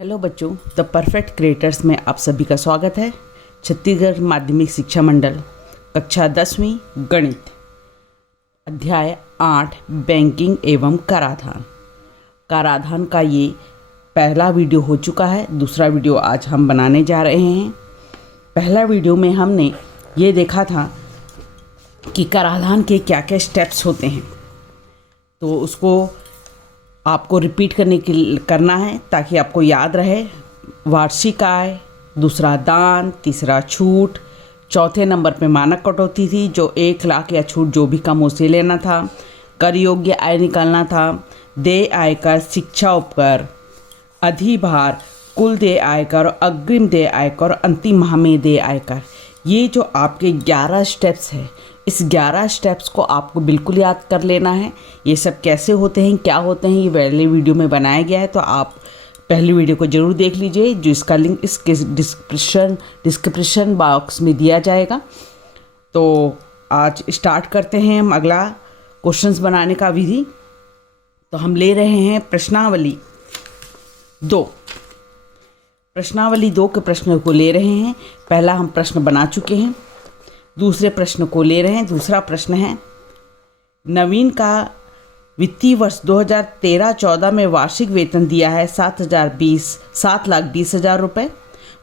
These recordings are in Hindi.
हेलो बच्चों, द परफेक्ट क्रिएटर्स में आप सभी का स्वागत है। छत्तीसगढ़ माध्यमिक शिक्षा मंडल कक्षा 10वीं गणित अध्याय 8 बैंकिंग एवं कराधान। कराधान का ये पहला वीडियो हो चुका है। दूसरा वीडियो आज हम बनाने जा रहे हैं। पहला वीडियो में हमने ये देखा था कि कराधान के क्या क्या स्टेप्स होते हैं, तो उसको आपको रिपीट करना है ताकि आपको याद रहे। वार्षिक आय, दूसरा दान, तीसरा छूट, चौथे नंबर पे मानक कटौती थी जो 1 लाख या छूट जो भी कम उसे लेना था। कर योग्य आय निकालना था। देय आयकर, शिक्षा उपकर, अधिभार, कुल देय आयकर, अग्रिम देय आयकर, अंतिम माह में देय आयकर। ये जो आपके 11 स्टेप्स हैं, इस 11 स्टेप्स को आपको बिल्कुल याद कर लेना है। ये सब कैसे होते हैं, क्या होते हैं, ये पहले वीडियो में बनाया गया है, तो आप पहली वीडियो को ज़रूर देख लीजिए, जो इसका लिंक इसके डिस्क्रिप्शन बॉक्स में दिया जाएगा। तो आज स्टार्ट करते हैं हम अगला क्वेश्चंस बनाने का विधि। तो हम ले रहे हैं प्रश्नावली 2। प्रश्नावली 2 के प्रश्न को ले रहे हैं। पहला हम प्रश्न बना चुके हैं, दूसरे प्रश्न को ले रहे हैं। दूसरा प्रश्न है, नवीन का वित्तीय वर्ष 2013-14 में वार्षिक वेतन दिया है 7,20,000 रुपये।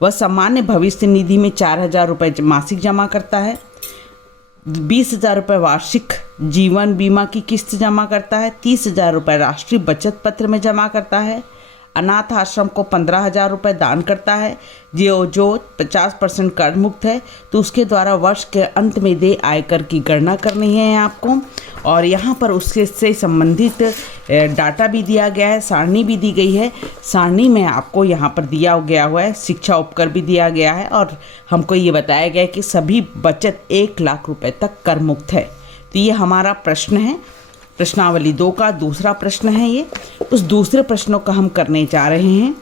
वह सामान्य भविष्य निधि में 4,000 रुपये मासिक जमा करता है। 20,000 रुपये वार्षिक जीवन बीमा की किस्त जमा करता है। 30,000 रुपये राष्ट्रीय बचत पत्र में जमा करता है। अनाथ आश्रम को 15,000 रुपये दान करता है जो 50% कर मुक्त है। तो उसके द्वारा वर्ष के अंत में देय आयकर की गणना करनी है आपको, और यहाँ पर उसके से संबंधित डाटा भी दिया गया है, सारणी भी दी गई है। सारणी में आपको यहाँ पर दिया गया हुआ है, शिक्षा उपकर भी दिया गया है, और हमको ये बताया गया है कि सभी बचत 1 लाख रुपये तक कर मुक्त है। तो ये हमारा प्रश्न है, प्रश्नावली 2 का दूसरा प्रश्न है ये। उस दूसरे प्रश्नों का हम करने जा रहे हैं।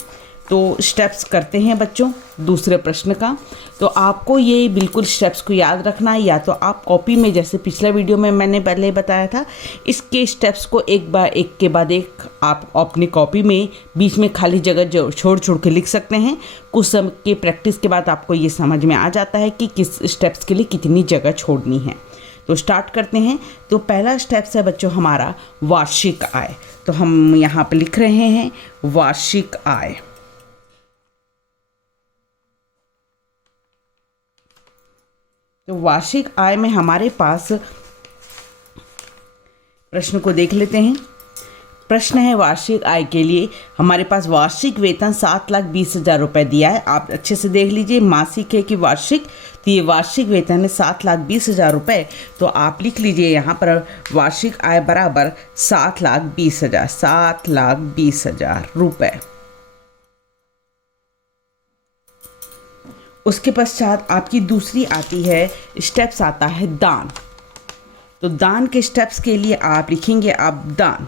तो स्टेप्स करते हैं बच्चों दूसरे प्रश्न का। तो आपको ये बिल्कुल स्टेप्स को याद रखना है, या तो आप कॉपी में, जैसे पिछले वीडियो में मैंने पहले बताया था, इसके स्टेप्स को एक के बाद एक आप अपनी कॉपी में बीच में खाली जगह जो छोड़ के लिख सकते हैं। कुछ समय की प्रैक्टिस के बाद आपको ये समझ में आ जाता है कि किस स्टेप्स के लिए कितनी जगह छोड़नी है। तो स्टार्ट करते हैं। तो पहला स्टेप्स है बच्चों हमारा वार्षिक आय। तो हम यहाँ पे लिख रहे हैं वार्षिक आय। तो वार्षिक आय में हमारे पास प्रश्न को देख लेते हैं। प्रश्न है वार्षिक आय के लिए हमारे पास वार्षिक वेतन 7,20,000 रुपये दिया है। आप अच्छे से देख लीजिए, मासिक है कि वार्षिक, तो ये वार्षिक वेतन है 7,20,000 रुपये। तो आप लिख लीजिए यहाँ पर वार्षिक आय बराबर 7,20,000 रुपये। उसके पश्चात आपकी दूसरी आती है स्टेप्स, आता है दान। तो दान के स्टेप्स के लिए आप लिखेंगे आप दान।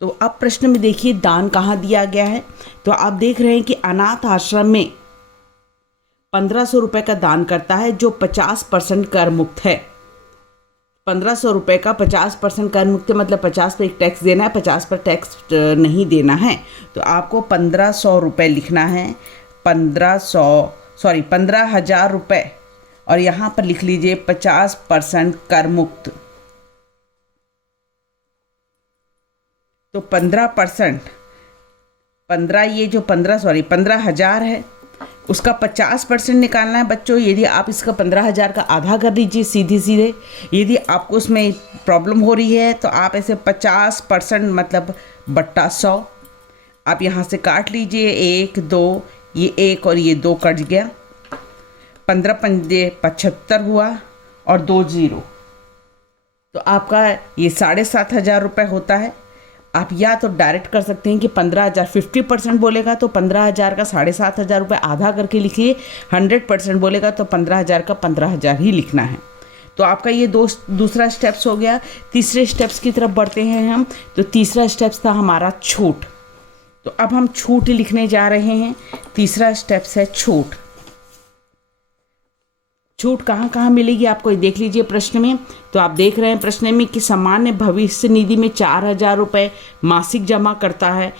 तो अब प्रश्न में देखिए दान कहाँ दिया गया है। तो आप देख रहे हैं कि अनाथ आश्रम में 1,500 रुपये का दान करता है जो 50% कर मुक्त है। 1,500 रुपये का 50% कर मुक्त है, मतलब 50 पर एक टैक्स देना है, 50 पर टैक्स नहीं देना है। तो आपको 1,500 रुपये लिखना है। 15,000 रुपये, और यहाँ पर लिख लीजिए 50% कर मुक्त। तो 15,000 है, उसका 50% निकालना है बच्चों। यदि आप इसका 15,000 का आधा कर लीजिए सीधे। यदि आपको उसमें प्रॉब्लम हो रही है तो आप ऐसे 50% मतलब बट्टा 100 आप यहाँ से काट लीजिए। 1 2, ये 1 और ये 2 कट गया, 15 पंजे 75 हुआ और 2 0। तो आपका ये 7,500 रुपये होता है। आप या तो डायरेक्ट कर सकते हैं कि 15,000 50% बोलेगा तो 15,000 का 7,500 रुपये आधा करके लिखिए। 100% बोलेगा तो 15,000 का 15,000 ही लिखना है। तो आपका ये दूसरा स्टेप्स हो गया। तीसरे स्टेप्स की तरफ बढ़ते हैं हम। तो तीसरा स्टेप्स था हमारा छूट। तो अब हम छूट लिखने जा रहे हैं। तीसरा स्टेप्स है छूट। छूट कहाँ कहाँ मिलेगी आपको देख लीजिए प्रश्न में। तो आप देख रहे हैं प्रश्न में कि सामान्य भविष्य निधि में 4,000 रुपये मासिक जमा करता है।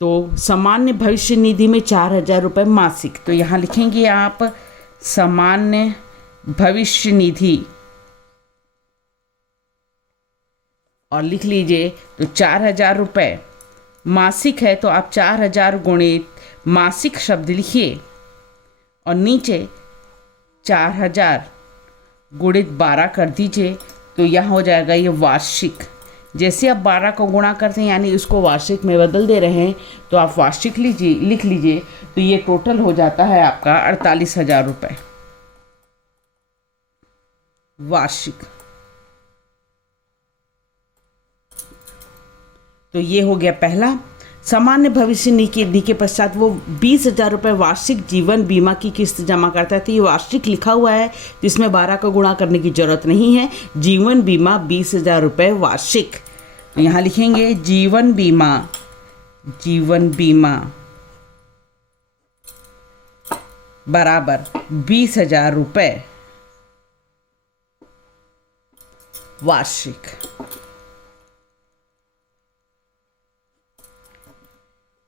तो सामान्य भविष्य निधि में 4,000 रुपये मासिक, तो यहाँ लिखेंगे आप सामान्य भविष्य निधि और लिख लीजिए। तो 4,000 रुपये मासिक है, तो आप 4,000 गुणित मासिक शब्द लिखिए और नीचे 4,000 गुणित 12 कर दीजिए, तो यहाँ हो जाएगा ये वार्षिक। जैसे आप 12 को गुणा करते हैं यानी उसको वार्षिक में बदल दे रहे हैं, तो आप वार्षिक लिख लीजिए। तो ये टोटल हो जाता है आपका 48,000 रुपये वार्षिक। तो ये हो गया पहला। सामान्य भविष्य निधि के पश्चात वो 20,000 रुपये वार्षिक जीवन बीमा की किस्त जमा करता है। तो ये वार्षिक लिखा हुआ है, जिसमें 12 का गुणा करने की जरूरत नहीं है। जीवन बीमा 20,000 रुपये वार्षिक, तो यहाँ लिखेंगे जीवन बीमा बराबर 20,000 रुपये वार्षिक।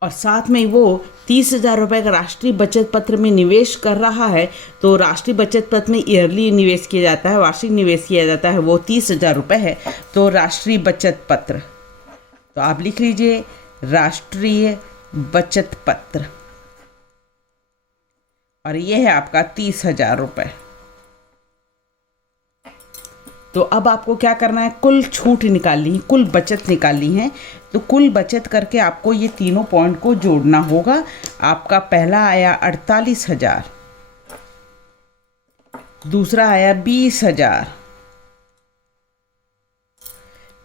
और साथ में वो 30,000 रुपये का राष्ट्रीय बचत पत्र में निवेश कर रहा है। तो राष्ट्रीय बचत पत्र में ईयरली निवेश किया जाता है, वार्षिक निवेश किया जाता है, वो 30,000 रुपये है। तो राष्ट्रीय बचत पत्र, तो आप लिख लीजिए राष्ट्रीय बचत पत्र, और ये है आपका 30,000 रुपये। तो अब आपको क्या करना है, कुल छूट निकालनी है, कुल बचत निकालनी है। तो कुल बचत करके आपको ये तीनों पॉइंट को जोड़ना होगा। आपका पहला आया 48,000, दूसरा आया 20,000,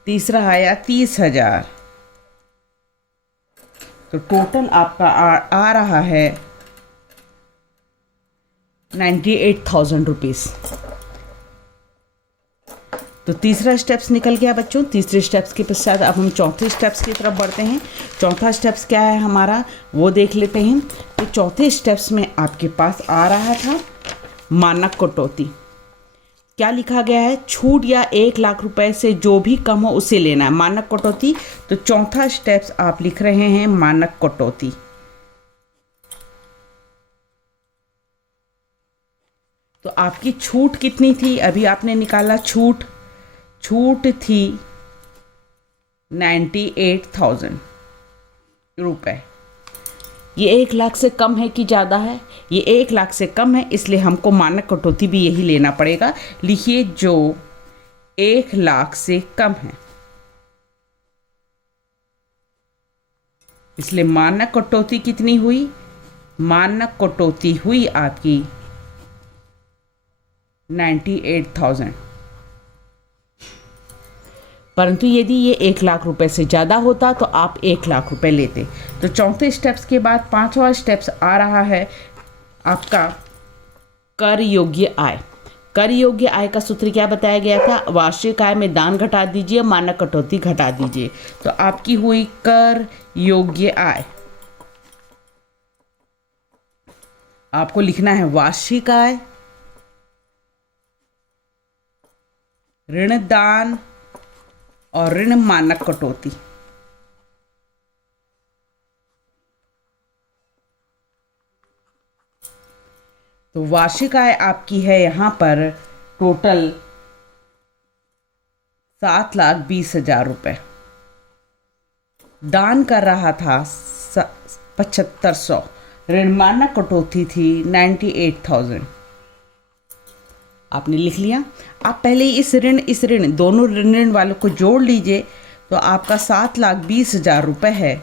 तीसरा आया 30,000। तो टोटल आपका आ रहा है 98,000 रुपीज़। तो तीसरा स्टेप्स निकल गया बच्चों। तीसरे स्टेप्स के पश्चात अब हम चौथे स्टेप्स की तरफ बढ़ते हैं। चौथा स्टेप्स क्या है हमारा, वो देख लेते हैं। तो चौथे स्टेप्स में आपके पास आ रहा था मानक कटौती। क्या लिखा गया है, छूट या 1,00,000 रुपए से जो भी कम हो उसे लेना है, मानक कटौती। तो चौथा स्टेप्स आप लिख रहे हैं मानक कटौती। तो आपकी छूट कितनी थी, अभी आपने निकाला छूट थी 98,000 रुपये। ये 1,00,000 से कम है कि ज़्यादा है, ये 1,00,000 से कम है, इसलिए हमको मानक कटौती भी यही लेना पड़ेगा। लिखिए जो 1,00,000 से कम है, इसलिए मानक कटौती कितनी हुई, मानक कटौती हुई आपकी 98,000। परंतु यदि ये 1,00,000 रुपए से ज़्यादा होता तो आप 1,00,000 रुपए लेते। तो चौथे स्टेप्स के बाद पांचवा स्टेप्स आ रहा है आपका कर योग्य आय। कर योग्य आय का सूत्र क्या बताया गया था, वार्षिक आय में दान घटा दीजिए, मानक कटौती घटा दीजिए। तो आपकी हुई कर योग्य आय। आपको लिखना है वार्षिक आय, ऋण दान और ऋण मानक कटौती। तो वार्षिक आय आपकी है यहाँ पर टोटल 7,20,000 रुपये। दान कर रहा था 7,500, ऋण मानक कटौती थी 98,000। आपने लिख लिया। आप पहले इस ऋण दोनों ऋण वालों को जोड़ लीजिए। तो आपका 7,20,000 रुपये है।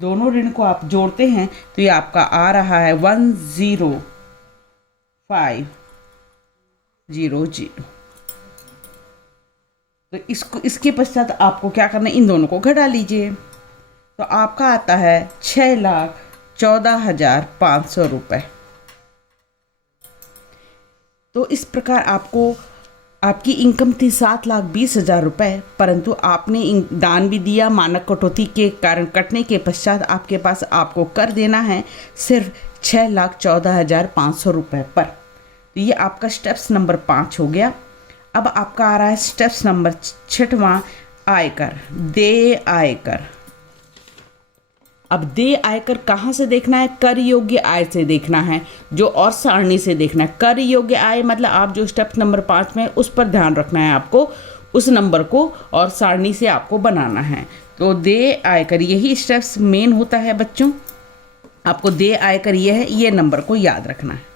दोनों ऋण को आप जोड़ते हैं तो ये आपका आ रहा है 10500। तो इसके पश्चात आपको क्या करना है, इन दोनों को घटा लीजिए। तो आपका आता है 6,14,500 रुपये। तो इस प्रकार आपकी इनकम थी 7,20,000 रुपये, परंतु आपने दान भी दिया। मानक कटौती के कारण कटने के पश्चात आपको कर देना है सिर्फ 6,14,500 रुपये पर। तो ये आपका स्टेप्स नंबर 5 हो गया। अब आपका आ रहा है स्टेप्स नंबर 6वां, आयकर, देय आयकर। अब देय आयकर कहाँ से देखना है? कर योग्य आय से देखना है, जो और सारणी से देखना है। कर योग्य आय मतलब आप जो स्टेप नंबर 5 में उस पर ध्यान रखना है आपको, उस नंबर को और सारणी से आपको बनाना है। तो देय आयकर यही स्टेप्स मेन होता है बच्चों। आपको देय आयकर ये है, ये नंबर को याद रखना है।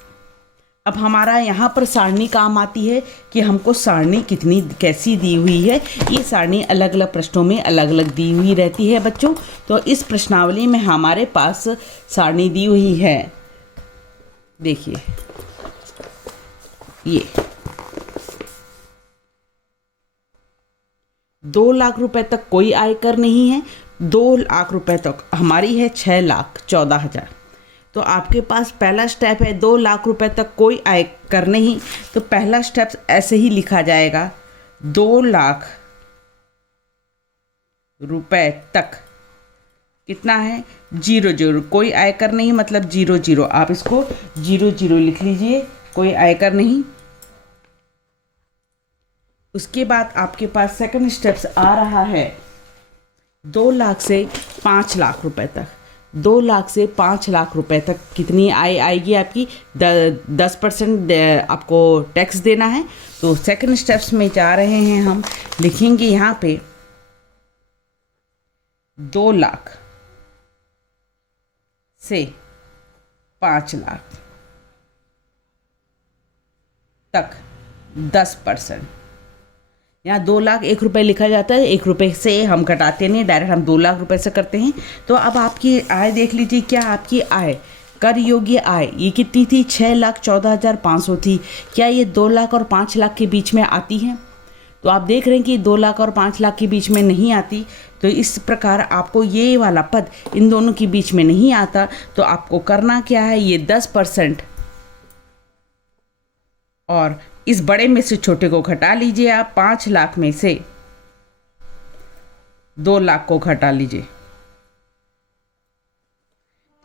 अब हमारा यहाँ पर सारणी काम आती है कि हमको सारणी कितनी कैसी दी हुई है। ये सारणी अलग अलग प्रश्नों में अलग अलग दी हुई रहती है बच्चों। तो इस प्रश्नावली में हमारे पास सारणी दी हुई है, देखिए ये 2 लाख रुपए तक कोई आयकर नहीं है, 2 लाख रुपए तक हमारी है 6,14,000। तो आपके पास पहला स्टेप है 2 लाख रुपए तक कोई आयकर नहीं, तो पहला स्टेप ऐसे ही लिखा जाएगा 2 लाख रुपए तक कितना है 00, कोई आयकर नहीं मतलब 00, आप इसको 00 लिख लीजिए, कोई आयकर नहीं। उसके बाद आपके पास सेकंड स्टेप्स आ रहा है 2 लाख से 5 लाख रुपए तक। 2 लाख से 5 लाख रुपए तक कितनी आय आएगी आपकी? 10% आपको टैक्स देना है। तो सेकंड स्टेप्स में जा रहे हैं हम, लिखेंगे यहाँ पे 2 लाख से 5 लाख तक 10%। यहाँ 2 लाख 1 रुपये लिखा जाता है, 1 रुपये से हम घटाते नहीं, डायरेक्ट हम 2 लाख रुपए से करते हैं। तो अब आपकी आय देख लीजिए, क्या आपकी आय कर योग्य आय ये कितनी थी? 6,14,500 थी। क्या ये 2 लाख और 5 लाख के बीच में आती है? तो आप देख रहे हैं कि 2 लाख और 5 लाख के बीच में नहीं आती। तो इस प्रकार आपको ये वाला पद इन दोनों के बीच में नहीं आता। तो आपको करना क्या है, ये 10% और इस बड़े में से छोटे को घटा लीजिए। आप 5 लाख में से 2 लाख को घटा लीजिए,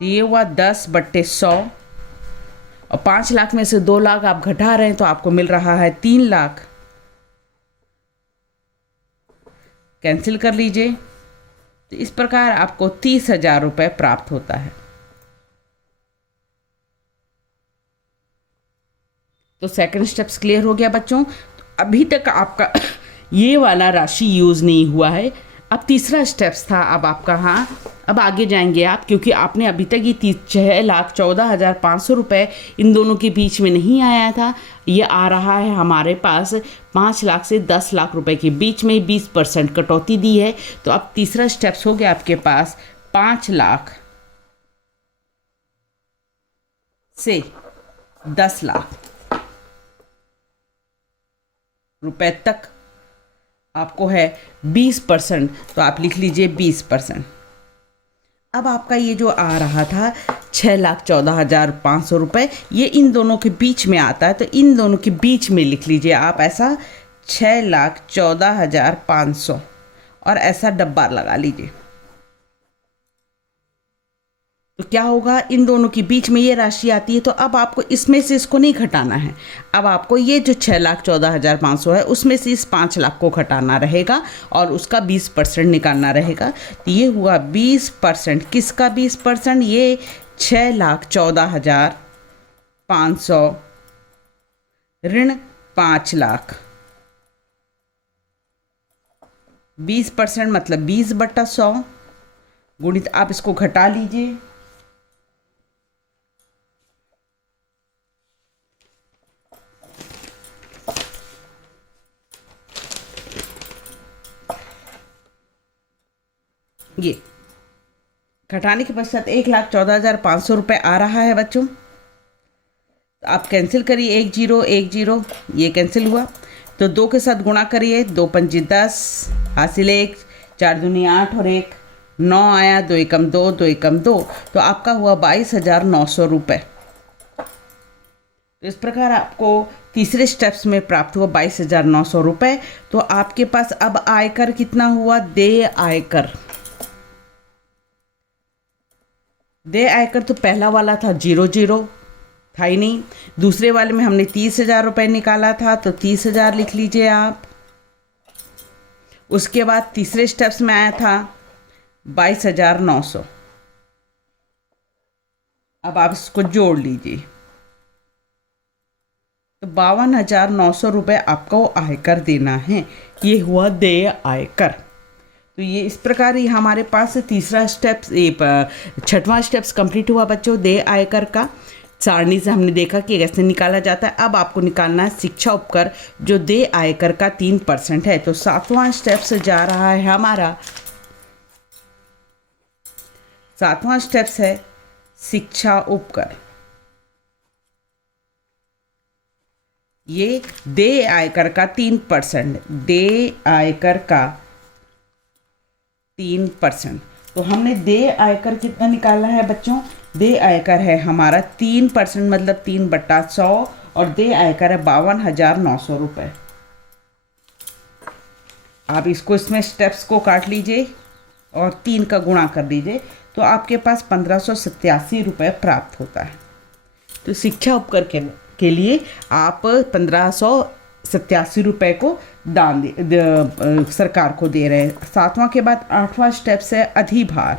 तो ये हुआ 10/100 और 5 लाख में से 2 लाख आप घटा रहे हैं तो आपको मिल रहा है 3 लाख। कैंसिल कर लीजिए। तो इस प्रकार आपको 30,000 रुपये प्राप्त होता है। तो सेकंड स्टेप्स क्लियर हो गया बच्चों। तो अभी तक आपका ये वाला राशि यूज़ नहीं हुआ है। अब तीसरा स्टेप्स था अब आपका, हाँ अब आगे जाएंगे आप, क्योंकि आपने अभी तक ये 6,14,500 रुपये इन दोनों के बीच में नहीं आया था। ये आ रहा है हमारे पास 5 लाख से 10 लाख रुपए के बीच में, 20% कटौती दी है। तो अब तीसरा स्टेप्स हो गया आपके पास 5 लाख से 10 लाख रुपए तक आपको है 20%। तो आप लिख लीजिए 20%। अब आपका ये जो आ रहा था 6,14,500 रुपये, ये इन दोनों के बीच में आता है। तो इन दोनों के बीच में लिख लीजिए आप ऐसा 6,14,500 और ऐसा डब्बा लगा लीजिए। तो क्या होगा, इन दोनों के बीच में ये राशि आती है। तो अब आपको इसमें से इसको नहीं घटाना है। अब आपको ये जो 6,14,500 है उसमें से इस 5 लाख को घटाना रहेगा और उसका 20% निकालना रहेगा। तो ये हुआ 20%। किसका 20%? ये 6,14,500 ऋण 5 लाख। 20% मतलब 20/100 गुणित, आप इसको घटा लीजिए। ये घटाने के पश्चात 1,14,500 रुपये आ रहा है बच्चों। तो आप कैंसिल करिए, 1 0 1 0 ये कैंसिल हुआ। तो 2 के साथ गुणा करिए, 2 पंजे 10 हासिल 1, 4 दूनी 8 और 1 9 आया, 2 एकम 2 2 एकम 2। तो आपका हुआ 22,900 रुपये। तो इस प्रकार आपको तीसरे स्टेप्स में प्राप्त हुआ 22,900 रुपये। तो आपके पास अब आयकर कितना हुआ? देय आयकर। देय आयकर तो पहला वाला था 00 था ही नहीं। दूसरे वाले में हमने 30,000 रुपये निकाला था, तो 30,000 लिख लीजिए आप। उसके बाद तीसरे स्टेप्स में आया था 22,900। अब आप इसको जोड़ लीजिए, तो 52,900 रुपये आपको आयकर देना है। ये हुआ देय आयकर। तो ये इस प्रकार ही हमारे पास तीसरा स्टेप्स, ये छठवां स्टेप्स कंप्लीट हुआ बच्चों देय आयकर का। सारणी से हमने देखा कि कैसे निकाला जाता है। अब आपको निकालना है शिक्षा उपकर जो देय आयकर का 3% है। तो सातवां स्टेप्स जा रहा है हमारा, सातवां स्टेप्स है शिक्षा उपकर। ये देय आयकर का 3%, देय आयकर का 3%। तो हमने देय आयकर कितना निकाला है बच्चों? देय आयकर है हमारा 3%, मतलब 3/100, और देय आयकर है 52,900 रुपये। आप इसको इसमें स्टेप्स को काट लीजिए और 3 का गुणा कर लीजिए, तो आपके पास 1587 रुपये प्राप्त होता है। तो शिक्षा उपकर के लिए आप 1587 रुपये को दान सरकार को दे रहे हैं। सातवां के बाद आठवां स्टेप्स है अधिभार।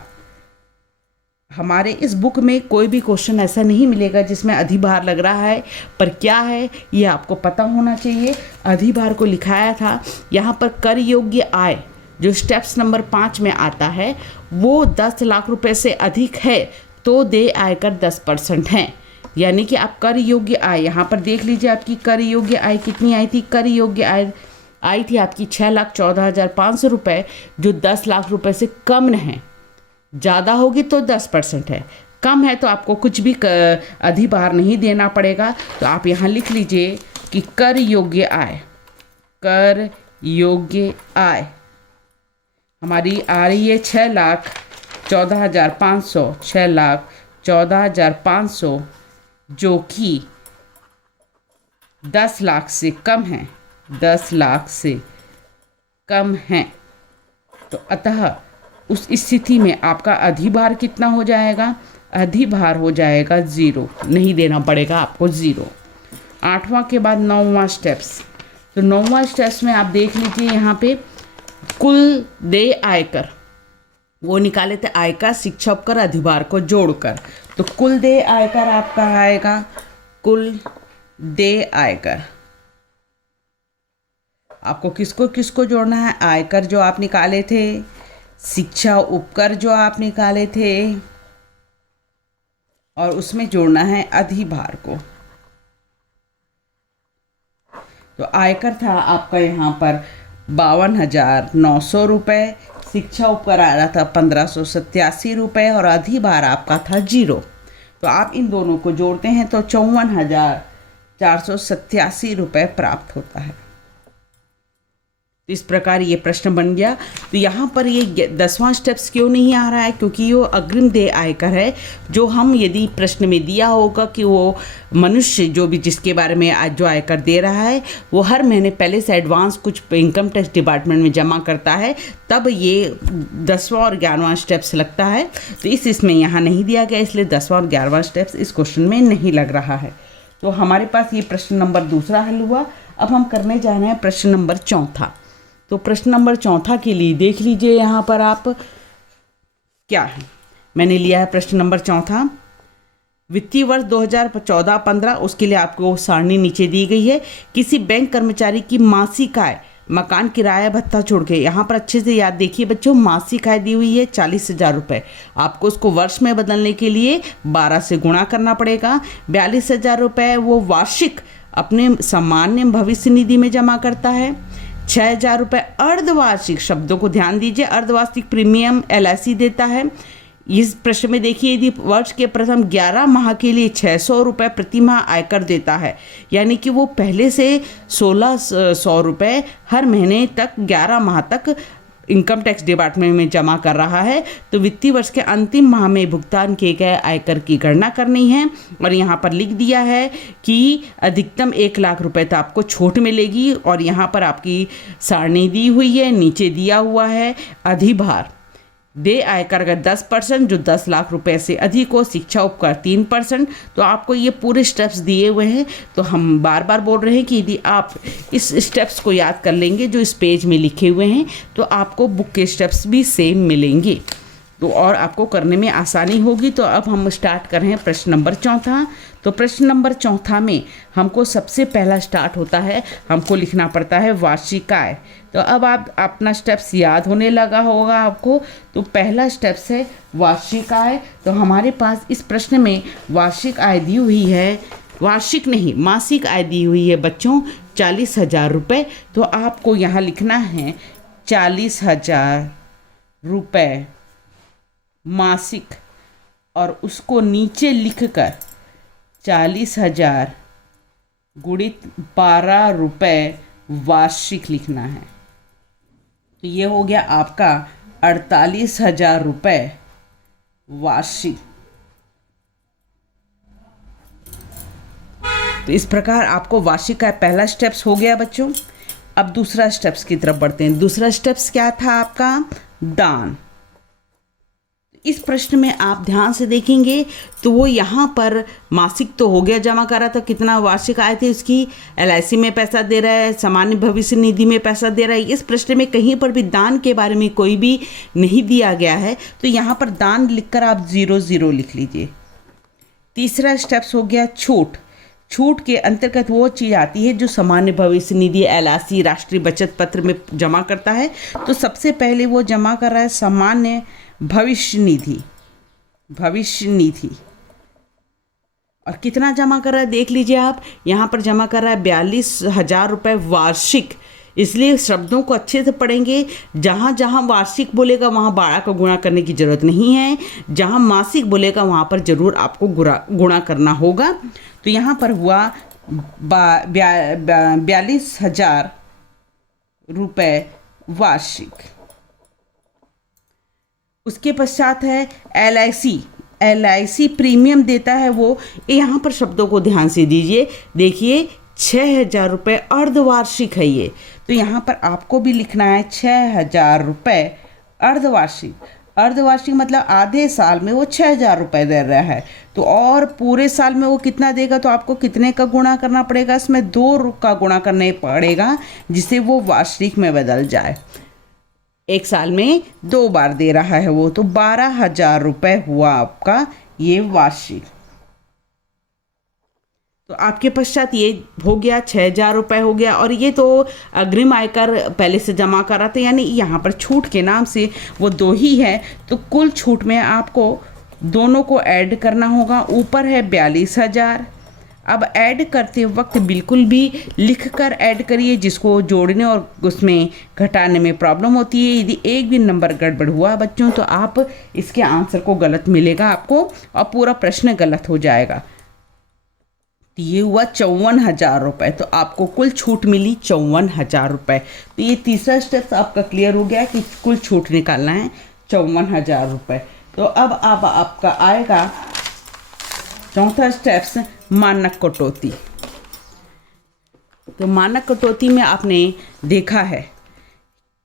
हमारे इस बुक में कोई भी क्वेश्चन ऐसा नहीं मिलेगा जिसमें अधिभार लग रहा है, पर क्या है ये आपको पता होना चाहिए। अधिभार को लिखाया था यहाँ पर कर योग्य आय जो स्टेप्स नंबर 5 में आता है वो 10 लाख रुपए से अधिक है तो देय आयकर 10% है। यानी कि आप कर योग्य आय, यहाँ पर देख लीजिए आपकी कर योग्य आय कितनी आई थी। कर योग्य आय आई थी आपकी 6,14,500 रुपये, जो 10 लाख रुपए से कम है। ज़्यादा होगी तो 10% है, कम है तो आपको कुछ भी अधिभार नहीं देना पड़ेगा। तो आप यहाँ लिख लीजिए कि कर योग्य आय, कर योग्य आय हमारी आ रही है 6,14,500, 6,14,500, जो कि 10 लाख से कम है, 10 लाख से कम है। तो अतः उस स्थिति में आपका अधिभार कितना हो जाएगा? अधिभार हो जाएगा 0, नहीं देना पड़ेगा आपको 0। आठवां के बाद नौवां स्टेप्स। तो नौवां स्टेप्स में आप देख लीजिए यहाँ पे कुल देय आयकर वो निकाले थे, आयकर शिक्षा उपकर अधिभार को जोड़कर। तो कुल देय आयकर आपका आएगा, कुल देय आयकर आपको किसको किसको जोड़ना है? आयकर जो आप निकाले थे, शिक्षा उपकर जो आप निकाले थे, और उसमें जोड़ना है अधिभार को। तो आयकर था आपका यहाँ पर 52,900 रुपये, शिक्षा उपकर आ रहा था 1587 रुपये, और अधिभार आपका था 0। तो आप इन दोनों को जोड़ते हैं तो 54,487 रुपये प्राप्त होता है। तो इस प्रकार ये प्रश्न बन गया। तो यहाँ पर ये 10वां स्टेप्स क्यों नहीं आ रहा है? क्योंकि ये अग्रिम देय आयकर है, जो हम यदि प्रश्न में दिया होगा कि वो मनुष्य जो भी जिसके बारे में आज जो आयकर दे रहा है वो हर महीने पहले से एडवांस कुछ इनकम टैक्स डिपार्टमेंट में जमा करता है, तब ये 10वां और 11वां स्टेप्स लगता है। तो इसमें यहाँ नहीं दिया गया, इसलिए 10वां और 11वां स्टेप्स इस क्वेश्चन में नहीं लग रहा है। तो हमारे पास ये प्रश्न नंबर दूसरा हल हुआ। अब हम करने जा रहे हैं प्रश्न नंबर चौथा। तो प्रश्न नंबर चौथा के लिए देख लीजिए यहाँ पर आप क्या है। मैंने लिया है प्रश्न नंबर चौथा, वित्तीय वर्ष 2014-15, उसके लिए आपको सारणी नीचे दी गई है। किसी बैंक कर्मचारी की मासिक आय मकान किराया भत्ता छोड़ के, यहाँ पर अच्छे से याद देखिए बच्चों, मासिक आय दी हुई है 40,000 रुपये। आपको उसको वर्ष में बदलने के लिए 12 से गुणा करना पड़ेगा। 42,000 रुपये वो वार्षिक अपने सामान्य भविष्य निधि में जमा करता है। 6,000 रुपये अर्धवार्षिक, शब्दों को ध्यान दीजिए, अर्धवार्षिक प्रीमियम LIC देता है। इस प्रश्न में देखिए यदि वर्ष के प्रथम 11 माह के लिए 600 रुपये प्रति माह आयकर देता है, यानी कि वो पहले से 1,600 रुपये हर महीने तक 11 माह तक इनकम टैक्स डिपार्टमेंट में जमा कर रहा है, तो वित्तीय वर्ष के अंतिम माह में भुगतान किए गए आयकर की गणना करनी है। और यहाँ पर लिख दिया है कि अधिकतम 1 लाख रुपए तक आपको छूट मिलेगी। और यहाँ पर आपकी सारणी दी हुई है, नीचे दिया हुआ है अधिभार देय आयकर का 10% जो 10 लाख रुपए से अधिक हो, शिक्षा उपकर 3%। तो आपको ये पूरे स्टेप्स दिए हुए हैं। तो हम बार बार बोल रहे हैं कि यदि आप इस स्टेप्स को याद कर लेंगे जो इस पेज में लिखे हुए हैं, तो आपको बुक के स्टेप्स भी सेम मिलेंगे। तो और आपको करने में आसानी होगी। तो अब हम स्टार्ट कर रहे हैं प्रश्न नंबर चौथा। तो प्रश्न नंबर चौथा में हमको सबसे पहला स्टार्ट होता है, हमको लिखना पड़ता है वार्षिक आय। तो अब आप अपना स्टेप्स याद होने लगा होगा आपको। तो पहला स्टेप्स है वार्षिक आय। तो हमारे पास इस प्रश्न में वार्षिक आय दी हुई है, वार्षिक नहीं मासिक आय दी हुई है बच्चों 40,000 रुपये। तो आपको यहाँ लिखना है 40,000 रुपये मासिक, और उसको नीचे लिखकर 40,000 गुणित 12 रुपये वार्षिक लिखना है। तो ये हो गया आपका 48,000 रुपये वार्षिक। तो इस प्रकार आपको वार्षिक का पहला स्टेप्स हो गया बच्चों। अब दूसरा स्टेप्स की तरफ बढ़ते हैं। दूसरा स्टेप्स क्या था आपका? दान। इस प्रश्न में आप ध्यान से देखेंगे तो वो यहाँ पर मासिक तो हो गया जमा करा था, कितना वार्षिक आय थी उसकी, LIC में पैसा दे रहा है, सामान्य भविष्य निधि में पैसा दे रहा है। इस प्रश्न में कहीं पर भी दान के बारे में कोई भी नहीं दिया गया है, तो यहाँ पर दान लिखकर आप 0 लिख लीजिए। तीसरा स्टेप्स हो गया छूट। छूट के अंतर्गत वो चीज़ आती है जो सामान्य भविष्य निधि, LIC, राष्ट्रीय बचत पत्र में जमा करता है। तो सबसे पहले वो जमा कर रहा है सामान्य भविष्य निधि, और कितना जमा कर रहा है देख लीजिए आप। यहाँ पर जमा कर रहा है 42,000 रुपये वार्षिक। इसलिए शब्दों को अच्छे से पढ़ेंगे। जहाँ जहाँ वार्षिक बोलेगा वहाँ 12 का गुणा करने की ज़रूरत नहीं है, जहाँ मासिक बोलेगा वहाँ पर ज़रूर आपको गुणा करना होगा। तो यहाँ पर हुआ 42,000 रुपये वार्षिक। उसके पश्चात है LIC प्रीमियम देता है वो। यहाँ पर शब्दों को ध्यान से दीजिए, देखिए 6,000 रुपये अर्धवार्षिक है ये। तो यहाँ पर आपको भी लिखना है 6,000 रुपये अर्धवार्षिक। अर्धवार्षिक मतलब आधे साल में वो 6,000 रुपये दे रहा है, तो और पूरे साल में वो कितना देगा, तो आपको कितने का गुणा करना पड़ेगा, इसमें 2 का गुणा करने पड़ेगा जिससे वो वार्षिक में बदल जाए। एक साल में 2 बार दे रहा है वो, तो 12,000 रुपये हुआ आपका ये वार्षिक। तो आपके पश्चात ये हो गया 6,000 रुपये हो गया, और ये तो अग्रिम आयकर पहले से जमा करा था, यानी यहाँ पर छूट के नाम से वो 2 ही है। तो कुल छूट में आपको दोनों को ऐड करना होगा। ऊपर है 42,000। अब ऐड करते वक्त बिल्कुल भी लिखकर ऐड करिए, जिसको जोड़ने और उसमें घटाने में प्रॉब्लम होती है। यदि एक भी नंबर गड़बड़ हुआ बच्चों तो आप इसके आंसर को गलत मिलेगा आपको, और पूरा प्रश्न गलत हो जाएगा। तो ये हुआ 54,000 रुपये। तो आपको कुल छूट मिली 54,000 रुपये। तो ये तीसरा स्टेप आपका क्लियर हो गया कि कुल छूट निकालना है 54,000 रुपये। तो अब आपका आएगा चौथा स्टेप्स मानक कटौती। तो मानक कटौती में आपने देखा है,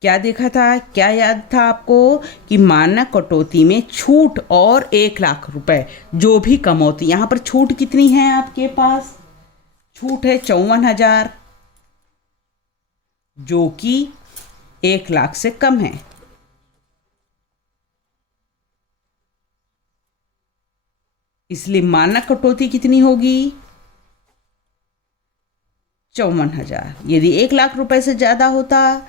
क्या देखा था, क्या याद था आपको, कि मानक कटौती में छूट और 1,00,000 रुपए जो भी कम होती। यहाँ पर छूट कितनी है आपके पास? छूट है 54,000 जो कि 1,00,000 से कम है। इसलिए मानक कटौती कितनी होगी? 54,000। यदि 1,00,000 रुपए से ज़्यादा होता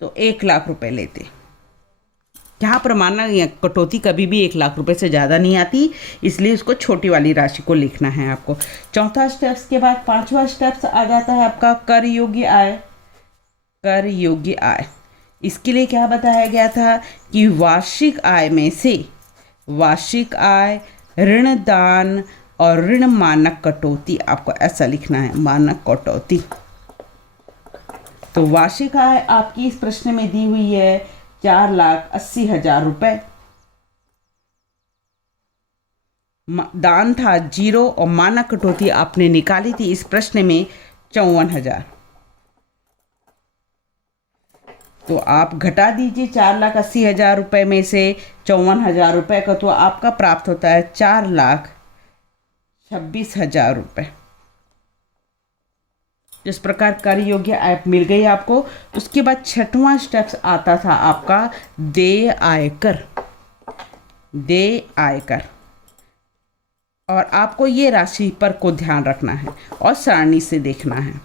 तो 1,00,000 रुपए लेते। यहाँ पर मानक कटौती कभी भी 1,00,000 रुपए से ज़्यादा नहीं आती, इसलिए उसको छोटी वाली राशि को लिखना है आपको। चौथा स्टेप्स के बाद पांचवा स्टेप्स आ जाता है आपका कर योग्य आय। कर योग्य आय, इसके लिए क्या बताया गया था कि वार्षिक आय में से वार्षिक आय, ऋण दान और ऋण मानक कटौती, आपको ऐसा लिखना है मानक कटौती। तो वार्षिक आय आपकी इस प्रश्न में दी हुई है 4,80,000 रुपये। दान था 0 और मानक कटौती आपने निकाली थी इस प्रश्न में 54,000। तो आप घटा दीजिए 4,80,000 रुपये में से 54,000 रुपये का, तो आपका प्राप्त होता है 4,26,000 रुपये। जिस प्रकार कर योग्य आय मिल गई आपको। उसके बाद छठवां स्टेप्स आता था आपका देय आयकर। देय आयकर, और आपको ये राशि पर को ध्यान रखना है और सारणी से देखना है।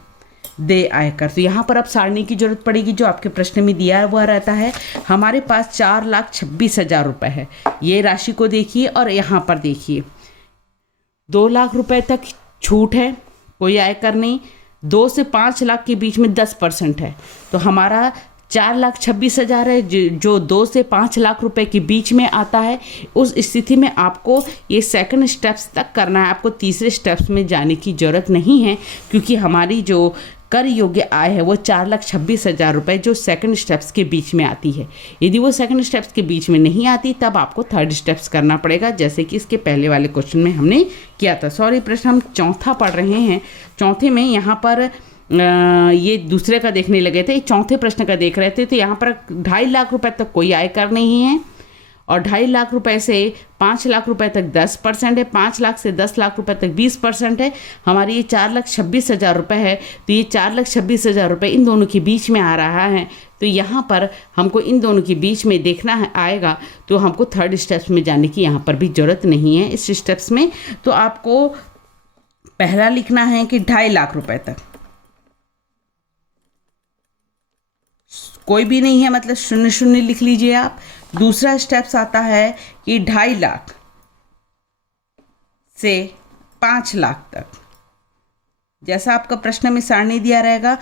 देय आयकर, तो यहाँ पर अब सारणी की जरूरत पड़ेगी। जो आपके प्रश्न में दिया हुआ रहता है, हमारे पास 4,26,000 रुपये है। ये राशि को देखिए और यहाँ पर देखिए 2 लाख रुपए तक छूट है, कोई आयकर नहीं। 2 से 5 लाख के बीच में 10% है, तो हमारा 4,26,000 है जो 2 से 5 लाख रुपए के बीच में आता है। उस स्थिति में आपको ये सेकंड स्टेप्स तक करना है, आपको तीसरे स्टेप्स में जाने की ज़रूरत नहीं है, क्योंकि हमारी जो कर योग्य आय है वो 4,26,000 रुपये जो सेकंड स्टेप्स के बीच में आती है। यदि वो सेकंड स्टेप्स के बीच में नहीं आती तब आपको थर्ड स्टेप्स करना पड़ेगा, जैसे कि इसके पहले वाले क्वेश्चन में हमने किया था। सॉरी, प्रश्न हम चौथा पढ़ रहे हैं। चौथे में यहाँ पर ये दूसरे का देखने लगे थे, चौथे प्रश्न का देख रहे थे, तो यहाँ पर 2.5 लाख रुपए तक कोई आयकर नहीं है, और 2.5 लाख रुपए से 5 लाख रुपए तक 10% है, 5 लाख से 10 लाख रुपए तक 20% है। हमारी ये 4,26,000 रुपये है, तो ये 4,26,000 रुपये इन दोनों के बीच में आ रहा है। तो यहाँ पर हमको इन दोनों के बीच में देखना है आएगा, तो हमको थर्ड स्टेप्स में जाने की यहाँ पर भी ज़रूरत नहीं है इस स्टेप्स में। तो आपको पहला लिखना है कि 2.5 लाख रुपए तक कोई भी नहीं है, मतलब 0 लिख लीजिए आप। दूसरा स्टेप्स आता है कि 2.5 लाख से 5 लाख तक, जैसा आपका प्रश्न में सारणी दिया रहेगा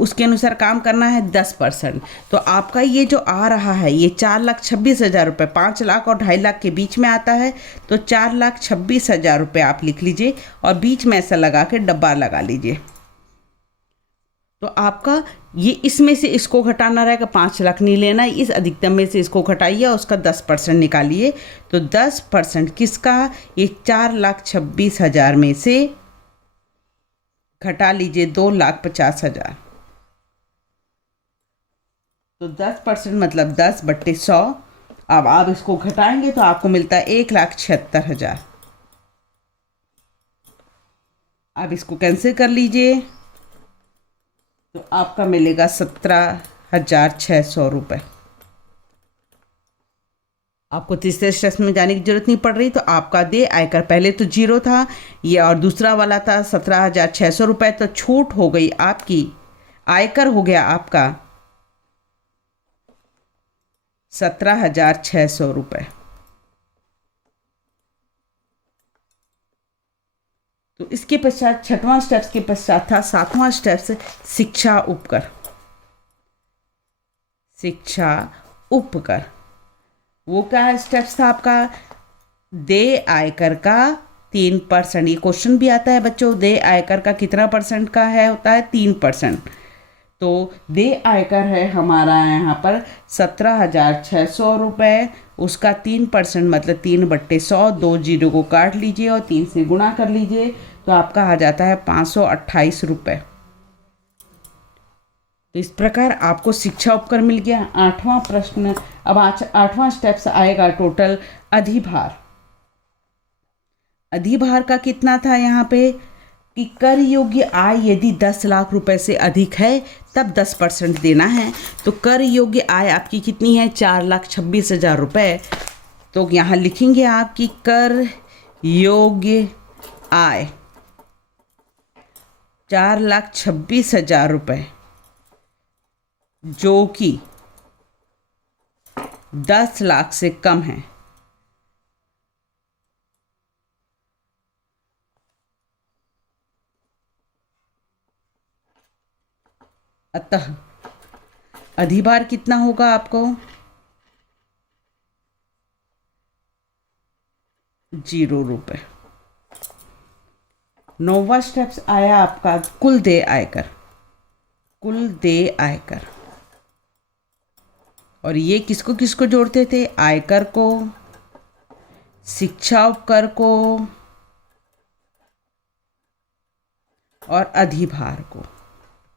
उसके अनुसार काम करना है 10%। तो आपका ये जो आ रहा है ये 4,26,000 रुपये 5 लाख और 2.5 लाख के बीच में आता है, तो 4,26,000 रुपये आप लिख लीजिए और बीच में ऐसा लगा के डब्बा लगा लीजिए। तो आपका ये इसमें से इसको घटाना रहेगा, 5 लाख नहीं लेना, इस अधिकतम में से इसको घटाइए और उसका 10% निकालिए। तो 10% किसका, ये 4,26,000 में से घटा लीजिए 2,50,000। तो 10% मतलब 10/100। अब आप इसको घटाएंगे तो आपको मिलता है 1,76,000। अब इसको कैंसिल कर लीजिए तो आपका मिलेगा 17,600 रुपये। आपको तीसरे स्टेप में जाने की जरूरत नहीं पड़ रही, तो आपका देय आयकर पहले तो 0 था ये, और दूसरा वाला था 17,600 रुपये, तो छूट हो गई आपकी, आयकर हो गया आपका 17,600 रुपये। तो इसके पश्चात छठवां स्टेप्स के पश्चात था 7वां स्टेप्स शिक्षा उपकर। शिक्षा उपकर वो क्या स्टेप्स था आपका, देय आयकर का 3%। ये क्वेश्चन भी आता है बच्चों, देय आयकर का कितना परसेंट का है, होता है 3%। तो देय आयकर है हमारा यहाँ पर 17,600 रुपये, उसका 3% मतलब 3/100, 2 जीरो को काट लीजिए और 3 से गुणा कर लीजिए, तो आपका आ जाता है 528 रुपये। तो इस प्रकार आपको शिक्षा उपकर मिल गया। 8वां प्रश्न, अब 8वां स्टेप्स आएगा टोटल अधिभार। अधिभार का कितना था यहाँ पे कि कर योग्य आय यदि 10 लाख रुपए से अधिक है तब 10% देना है। तो कर योग्य आय आपकी कितनी है, 4,26,000 रुपये। तो यहाँ लिखेंगे आप कि कर योग्य आय 4,26,000 रुपये जो कि 10 लाख से कम है। अतः अधिभार कितना होगा आपको, 0 रुपये। 9वां स्टेप्स आया आपका कुल देय आयकर। कुल देय आयकर, और ये किसको किसको जोड़ते थे, आयकर को, शिक्षा उपकर को और अधिभार को,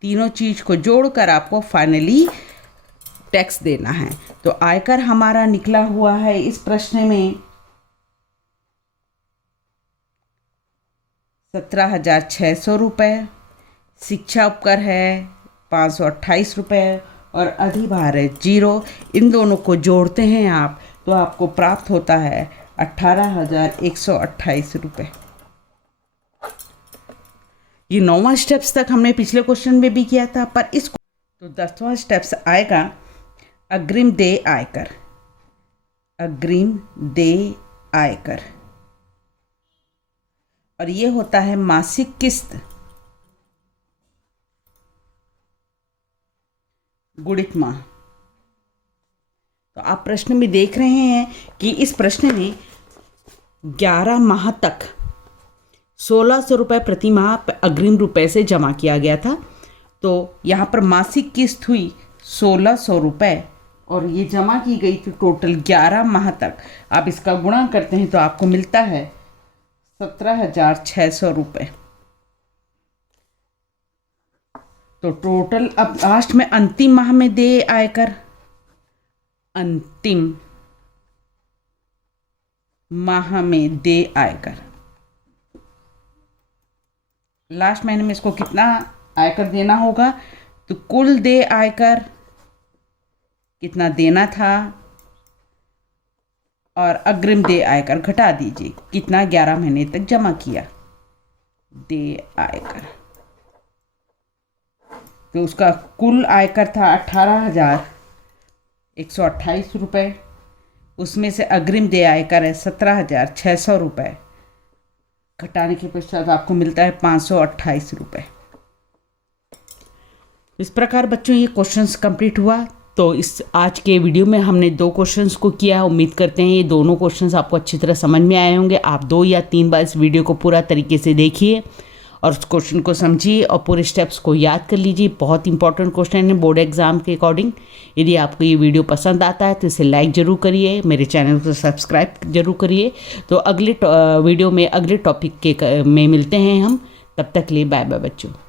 तीनों चीज को जोड़कर आपको फाइनली टैक्स देना है। तो आयकर हमारा निकला हुआ है इस प्रश्न में 17,600 रुपये, शिक्षा उपकर है 528 रुपये और अधिभार है 0। इन दोनों को जोड़ते हैं आप तो आपको प्राप्त होता है 18,128 रुपये। ये 9वां स्टेप्स तक हमने पिछले क्वेश्चन में भी किया था, पर इस तो 10वां स्टेप्स आएगा अग्रिम देय आयकर। अग्रिम देय आयकर, और ये होता है मासिक किस्त गुणित माह। तो आप प्रश्न में देख रहे हैं कि इस प्रश्न में 11 माह तक 1,600 रुपये प्रति माह अग्रिम रुपए से जमा किया गया था। तो यहाँ पर मासिक किस्त हुई 1,600 रुपये और ये जमा की गई थी टोटल 11 माह तक। आप इसका गुणा करते हैं तो आपको मिलता है 17,600 रुपये। तो टोटल अब लास्ट में अंतिम माह में देय आयकर, अंतिम माह में देय आयकर, लास्ट महीने में इसको कितना आयकर देना होगा, तो कुल देय आयकर कितना देना था और अग्रिम देय आयकर घटा दीजिए कितना 11 महीने तक जमा किया देय आयकर। तो उसका कुल आयकर था 18,128 रुपये, उसमें से अग्रिम देय आयकर है 17,600 रुपये, घटाने के पश्चात आपको मिलता है 528 रुपये। इस प्रकार बच्चों ये क्वेश्चंस कंप्लीट हुआ। तो इस आज के वीडियो में हमने 2 क्वेश्चंस को किया। उम्मीद करते हैं ये दोनों क्वेश्चंस आपको अच्छी तरह समझ में आए होंगे। आप 2 या 3 बार इस वीडियो को पूरा तरीके से देखिए और उस क्वेश्चन को समझिए और पूरे स्टेप्स को याद कर लीजिए। बहुत इंपॉर्टेंट क्वेश्चन है बोर्ड एग्जाम के अकॉर्डिंग। यदि आपको ये वीडियो पसंद आता है तो इसे लाइक ज़रूर करिए, मेरे चैनल को सब्सक्राइब जरूर करिए। तो अगले वीडियो में अगले टॉपिक में मिलते हैं हम। तब तक लिए बाय बाय बच्चों।